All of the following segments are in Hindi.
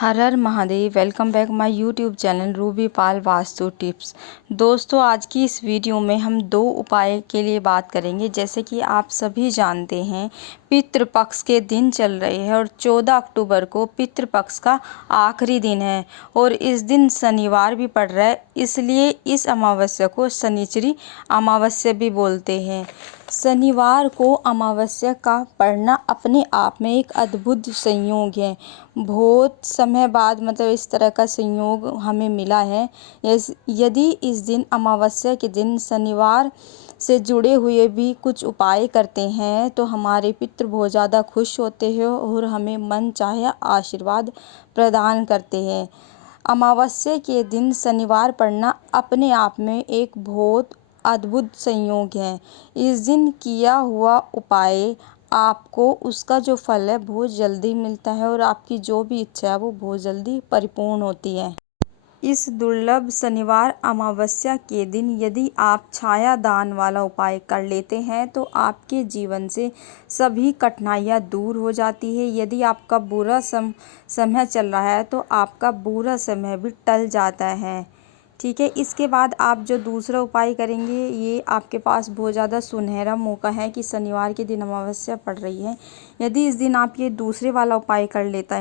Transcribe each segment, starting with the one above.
Her her Mahadev. Welcome back my YouTube channel Ruby Pal vastu tips. दोस्तों, आज की इस वीडियो में हम दो उपाय के लिए बात करेंगे। जैसे कि आप सभी जानते हैं, पितृपक्ष के दिन चल रहे हैं और 14 अक्टूबर को पितृपक्ष का आखिरी दिन है और इस दिन शनिवार भी पड़ रहा है, इसलिए इस अमावस्या को शनिचरी अमावस्या भी बोलते हैं। शनिवार को अमावस्या का पड़ना अपने आप में एक अद्भुत संयोग है। बहुत समय बाद इस तरह का संयोग हमें मिला है। यदि इस दिन अमावस्या के दिन शनिवार से जुड़े हुए भी कुछ उपाय करते हैं तो हमारे पितृ बहुत ज़्यादा खुश होते हैं और हमें मन चाहे आशीर्वाद प्रदान करते हैं। अमावस्या के दिन शनिवार पड़ना अपने आप में एक बहुत अद्भुत संयोग है। इस दिन किया हुआ उपाय आपको उसका जो फल है बहुत जल्दी मिलता है और आपकी जो भी इच्छा है वो बहुत जल्दी परिपूर्ण होती है। इस दुर्लभ शनिवार अमावस्या के दिन यदि आप छाया दान वाला उपाय कर लेते हैं तो आपके जीवन से सभी कठिनाइयाँ दूर हो जाती है। यदि आपका बुरा समय चल रहा है तो आपका बुरा समय भी टल जाता है। ठीक है, इसके बाद आप जो दूसरा उपाय करेंगे, ये आपके पास बहुत ज़्यादा सुनहरा मौका है कि शनिवार के दिन अमावस्या पड़ रही है। यदि इस दिन आप ये दूसरे वाला उपाय कर लेते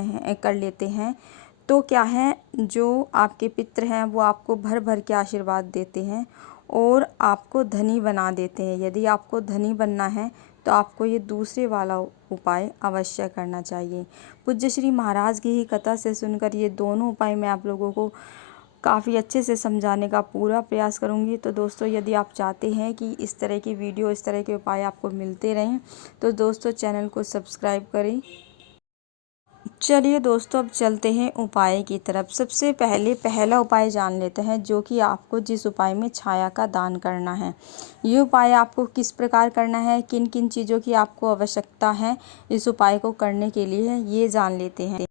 हैं तो क्या है, जो आपके पितृ हैं वो आपको भर भर के आशीर्वाद देते हैं और आपको धनी बना देते हैं। यदि आपको धनी बनना है तो आपको ये दूसरे वाला उपाय अवश्य करना चाहिए। पूज्य श्री महाराज की ही कथा से सुनकर ये दोनों उपाय मैं आप लोगों को काफ़ी अच्छे से समझाने का पूरा प्रयास करूंगी। तो दोस्तों, यदि आप चाहते हैं कि इस तरह की वीडियो, इस तरह के उपाय आपको मिलते रहें तो दोस्तों चैनल को सब्सक्राइब करें। चलिए दोस्तों, अब चलते हैं उपाय की तरफ। सबसे पहले पहला उपाय जान लेते हैं, जो कि आपको जिस उपाय में छाया का दान करना है। ये उपाय आपको किस प्रकार करना है, किन किन चीज़ों की आपको आवश्यकता है इस उपाय को करने के लिए, ये जान लेते हैं।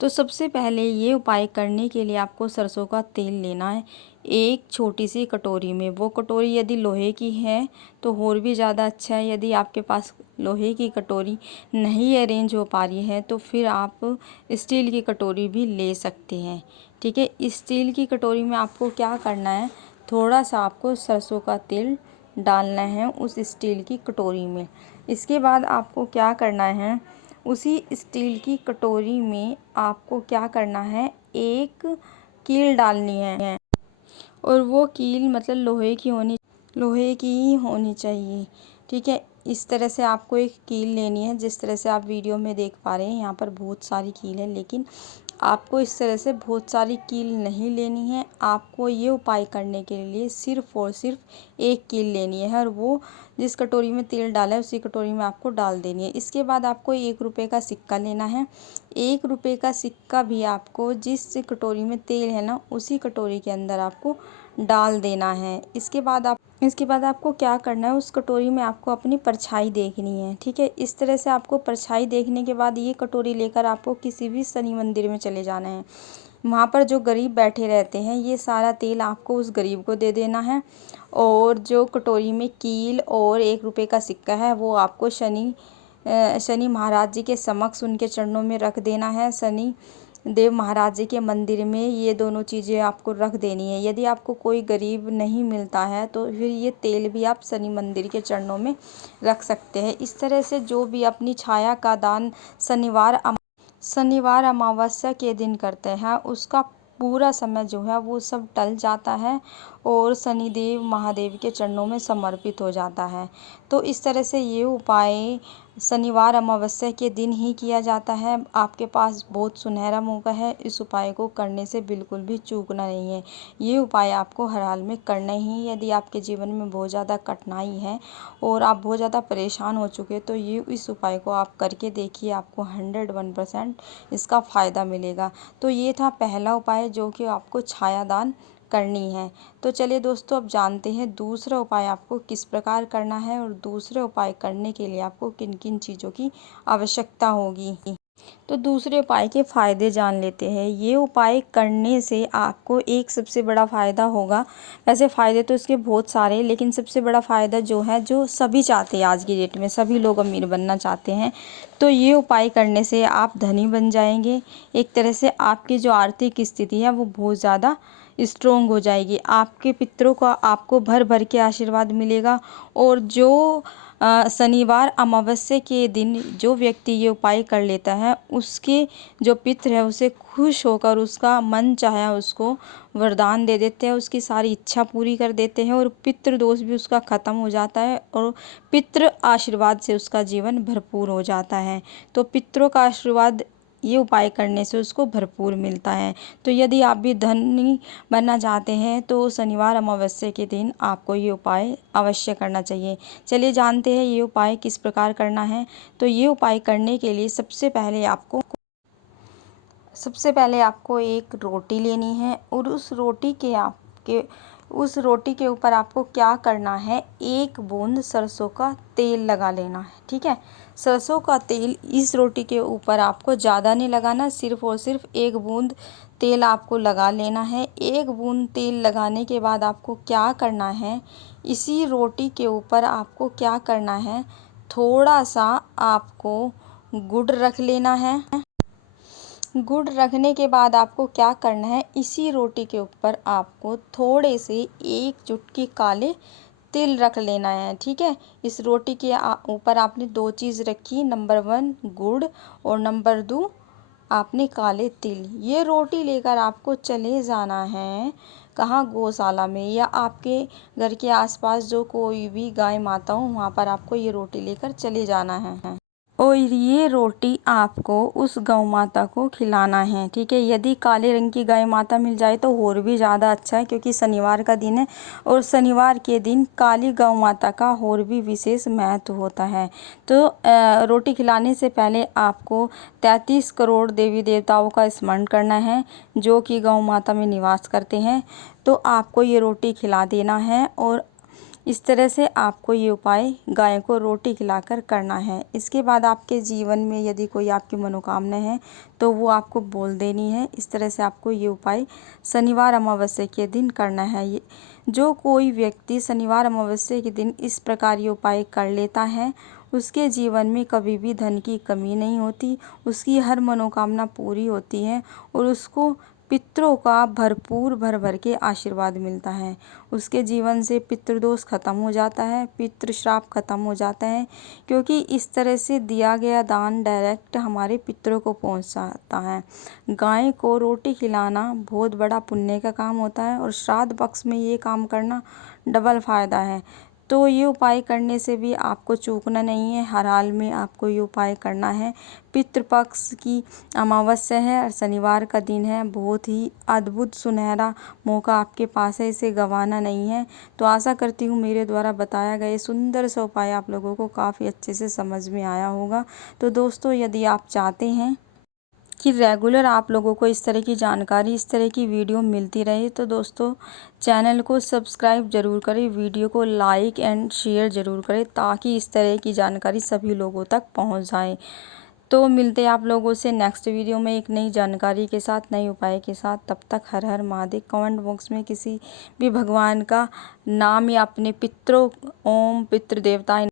तो सबसे पहले ये उपाय करने के लिए आपको सरसों का तेल लेना है एक छोटी सी कटोरी में। वो कटोरी यदि लोहे की है तो और भी ज़्यादा अच्छा है। यदि आपके पास लोहे की कटोरी नहीं अरेंज हो पा रही है तो फिर आप स्टील की कटोरी भी ले सकते हैं। ठीक है, स्टील की कटोरी में आपको क्या करना है, थोड़ा सा आपको सरसों का तेल डालना है उस स्टील की कटोरी में। इसके बाद आपको क्या करना है, उसी स्टील की कटोरी में आपको क्या करना है, एक कील डालनी है और वो कील लोहे की ही होनी चाहिए। ठीक है, इस तरह से आपको एक कील लेनी है। जिस तरह से आप वीडियो में देख पा रहे हैं, यहाँ पर बहुत सारी कील है, लेकिन आपको इस तरह से बहुत सारी कील नहीं लेनी है। आपको ये उपाय करने के लिए सिर्फ और सिर्फ एक कील लेनी है और वो जिस कटोरी में तेल डाला है उसी कटोरी में आपको डाल देनी है। इसके बाद आपको 1 रुपये का सिक्का लेना है। 1 रुपये का सिक्का भी आपको जिस कटोरी में तेल है ना, उसी कटोरी के अंदर आपको डाल देना है। इसके बाद आपको क्या करना है, उस कटोरी में आपको अपनी परछाई देखनी है। ठीक है, इस तरह से आपको परछाई देखने के बाद ये कटोरी लेकर आपको किसी भी शनि मंदिर में चले जाना है। वहाँ पर जो गरीब बैठे रहते हैं, ये सारा तेल आपको उस गरीब को दे देना है और जो कटोरी में कील और 1 रुपये का सिक्का है वो आपको शनि महाराज जी के समक्ष उनके चरणों में रख देना है। शनि देव महाराज जी के मंदिर में ये दोनों चीज़ें आपको रख देनी है। यदि आपको कोई गरीब नहीं मिलता है तो फिर ये तेल भी आप शनि मंदिर के चरणों में रख सकते हैं। इस तरह से जो भी अपनी छाया का दान शनिवार अमावस्या के दिन करते हैं, उसका पूरा समय जो है वो सब टल जाता है और शनिदेव महादेव के चरणों में समर्पित हो जाता है। तो इस तरह से ये उपाय शनिवार अमावस्या के दिन ही किया जाता है। आपके पास बहुत सुनहरा मौका है, इस उपाय को करने से बिल्कुल भी चूकना नहीं है। ये उपाय आपको हर हाल में करना ही। यदि आपके जीवन में बहुत ज़्यादा कठिनाई है और आप बहुत ज़्यादा परेशान हो चुके तो ये इस उपाय को आप करके देखिए, आपको 101% इसका फ़ायदा मिलेगा। तो ये था पहला उपाय, जो कि आपको छायादान करनी है। तो चलिए दोस्तों, अब जानते हैं दूसरा उपाय आपको किस प्रकार करना है और दूसरे उपाय करने के लिए आपको किन किन चीज़ों की आवश्यकता होगी। तो दूसरे उपाय के फ़ायदे जान लेते हैं। ये उपाय करने से आपको एक सबसे बड़ा फ़ायदा होगा। वैसे फ़ायदे तो इसके बहुत सारे हैं, लेकिन सबसे बड़ा फ़ायदा जो है, जो सभी चाहते हैं आज की डेट में, सभी लोग अमीर बनना चाहते हैं। तो ये उपाय करने से आप धनी बन जाएंगे। एक तरह से आपकी जो आर्थिक स्थिति है वो बहुत ज़्यादा स्ट्रोंग हो जाएगी। आपके पितरों का आपको भर भर के आशीर्वाद मिलेगा। और जो शनिवार अमावस्या के दिन जो व्यक्ति ये उपाय कर लेता है, उसके जो पितर है उसे खुश होकर उसका मन चाहा उसको वरदान दे देते हैं, उसकी सारी इच्छा पूरी कर देते हैं और पितृ दोष भी उसका ख़त्म हो जाता है और पितृ आशीर्वाद से उसका जीवन भरपूर हो जाता है। तो पितरों का आशीर्वाद ये उपाय करने से उसको भरपूर मिलता है। तो यदि आप भी धनी बनना चाहते हैं तो शनिवार अमावस्या के दिन आपको ये उपाय अवश्य करना चाहिए। चलिए जानते हैं ये उपाय किस प्रकार करना है। तो ये उपाय करने के लिए सबसे पहले आपको एक रोटी लेनी है और उस रोटी के ऊपर आपको क्या करना है, एक बूंद सरसों का तेल लगा लेना है। ठीक है, सरसों का तेल इस रोटी के ऊपर आपको ज़्यादा नहीं लगाना, सिर्फ और सिर्फ एक बूंद तेल आपको लगा लेना है। एक बूंद तेल लगाने के बाद आपको क्या करना है, इसी रोटी के ऊपर आपको क्या करना है, थोड़ा सा आपको गुड़ रख लेना है। गुड़ रखने के बाद आपको क्या करना है, इसी रोटी के ऊपर आपको थोड़े से एक चुटकी काले तिल रख लेना है। ठीक है, इस रोटी के ऊपर आपने दो चीज़ रखी, नंबर 1 गुड़ और नंबर 2 आपने काले तिल। ये रोटी लेकर आपको चले जाना है कहाँ, गौशाला में या आपके घर के आसपास जो कोई भी गाय माता हो वहाँ पर आपको ये रोटी लेकर चले जाना है और ये रोटी आपको उस गौ माता को खिलाना है। ठीक है, यदि काले रंग की गाय माता मिल जाए तो और भी ज़्यादा अच्छा है, क्योंकि शनिवार का दिन है और शनिवार के दिन काली गौ माता का और भी विशेष महत्व होता है। तो रोटी खिलाने से पहले आपको 33 करोड़ देवी देवताओं का स्मरण करना है जो कि गौ माता में निवास करते हैं। तो आपको ये रोटी खिला देना है और इस तरह से आपको ये उपाय गाय को रोटी खिलाकर करना है। इसके बाद आपके जीवन में यदि कोई आपकी मनोकामना है तो वो आपको बोल देनी है। इस तरह से आपको ये उपाय शनिवार अमावस्या के दिन करना है। ये जो कोई व्यक्ति शनिवार अमावस्या के दिन इस प्रकार ये उपाय कर लेता है, उसके जीवन में कभी भी धन की कमी नहीं होती, उसकी हर मनोकामना पूरी होती है और उसको पितरों का भरपूर भर भर के आशीर्वाद मिलता है। उसके जीवन से पितृदोष खत्म हो जाता है, पितृ श्राप खत्म हो जाता है, क्योंकि इस तरह से दिया गया दान डायरेक्ट हमारे पितरों को पहुंच जाता है। गाय को रोटी खिलाना बहुत बड़ा पुण्य का काम होता है और श्राद्ध पक्ष में ये काम करना डबल फायदा है। तो ये उपाय करने से भी आपको चूकना नहीं है, हर हाल में आपको ये उपाय करना है। पितृपक्ष की अमावस्या है और शनिवार का दिन है, बहुत ही अद्भुत सुनहरा मौका आपके पास है, इसे गंवाना नहीं है। तो आशा करती हूँ मेरे द्वारा बताया गया सुंदर सा उपाय आप लोगों को काफ़ी अच्छे से समझ में आया होगा। तो दोस्तों, यदि आप चाहते हैं कि रेगुलर आप लोगों को इस तरह की जानकारी, इस तरह की वीडियो मिलती रहे, तो दोस्तों चैनल को सब्सक्राइब ज़रूर करें, वीडियो को लाइक एंड शेयर ज़रूर करें, ताकि इस तरह की जानकारी सभी लोगों तक पहुंच जाए। तो मिलते हैं आप लोगों से नेक्स्ट वीडियो में एक नई जानकारी के साथ, नए उपाय के साथ। तब तक हर हर महादेव। कमेंट बॉक्स में किसी भी भगवान का नाम या अपने पितरों, ओम पितृ देवता